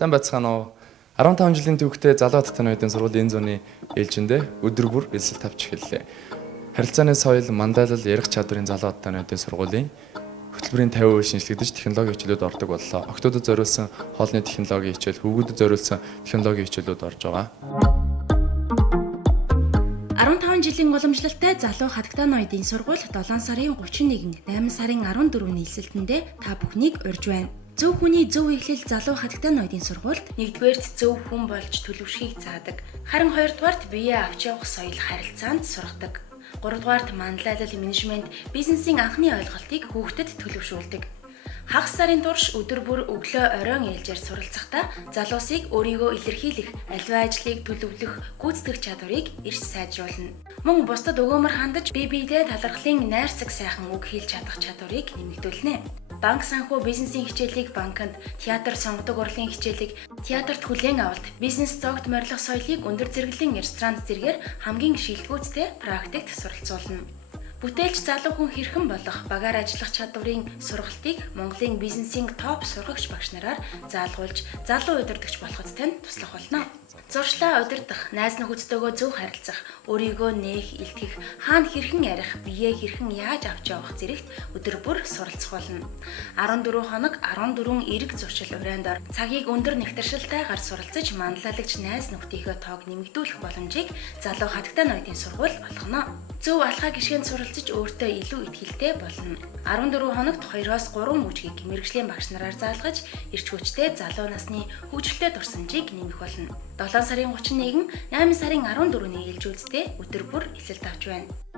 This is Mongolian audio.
Сайн байцгаана уу? 15 жилийн түүхтэй залуу хатагтай ноёдын сургуулийн энэ зууны ээлжиндээ өдөр бүр элсэл тавьж эхэллээ. Харилцааны соёл, мандайлал, ярих чадварын залуу хатагтай ноёдын сургуулийн хөтөлбөрийн 50% шинжилгдэж технологийн хичээлүүд ордог боллоо. Октодод зориулсан хоолны технологийн хичээл, хөвгүүдэд зориулсан технологийн хичээлүүд орж байгаа. 15 жилийн уламжлалтай залуу хатагтай ноёдын сургууль 7 сарын 31, 8 сарын 14-ний элсэлтэндээ та бүхнийг урьж байна. Зөв хүний зөв эхлэл залуу хатагтай ноёдын сургуульд нэгдүгээрт зөв хүн болж төлөвшөхийг заадаг. Харин хоёрдугаарт биеэ авч явах соёл харилцаанд сургадаг. Гуравдугаарт манлайлал, менежмент, бизнесийн анхны ойлголтыг хүүхдэд төлөвшүүлдэг. Хагас сарын турш өдөр бүр өглөө оройн ээлжээр суралцахдаа залуусыг өөрийгөө илэрхийлэх, аливаа ажлыг төлөвлөх, гүйцэтгэх чадварыг эрс сайжруулна. Мөн бусдад өгөөмөр хандаж бие биедээ талархлын найрсаг сайхан үг хэлж чадах чадварыг нэмэгдүүлнэ. Банк санхүү бизнесийн хичээлийг банкнд, театр сонгодог урлагийн хичээлийг театрт хүлээн авалт, бизнес зогт морилох соёлыг өндөр зэрэглэлийн ресторан зэргээр хамгийн шилдэггүйцтэй практикт суралцуулна. Бүтээлч залуу хүн хэрхэн болох, багаар ажиллах чадварын сургалтыг Монголын бизнесийн топ сургагч багш нараар заалгуулж, залуу удирдагч болоход тань туслах болно. Зуршлаа удирдах, найз нөхөдтэйгөө зөв харилцах, өөрийгөө нээх, илтгэх, хаана хэрхэн ярих, биеэ хэрхэн яаж авч явах зэрэгт өдөр бүр суралцах болно. 14 хоног 14 эрэг зуршил урайндор цагийг өндөр нэгтаршилтайгаар суралцаж, манлайлагч найз нөхдийнхөө тоог нэмэгдүүлэх боломжийг залуу хатагтай ноёдын сургууль олгоно. Зөв алхаа гишгэнд суралцаж өөртөө илүү итгэлтэй болно. 14 хоногт 2-3 мөчгийг мэргэжлийн багш нараар заалгаж, эрч хүчтэй залуу насны хөгжилтэй дурсамжийг нэмэх болно. 7 сарын 31, 8 сарын 14-ний ээлжүүддээ өдөр бүр эсэлт авч байна.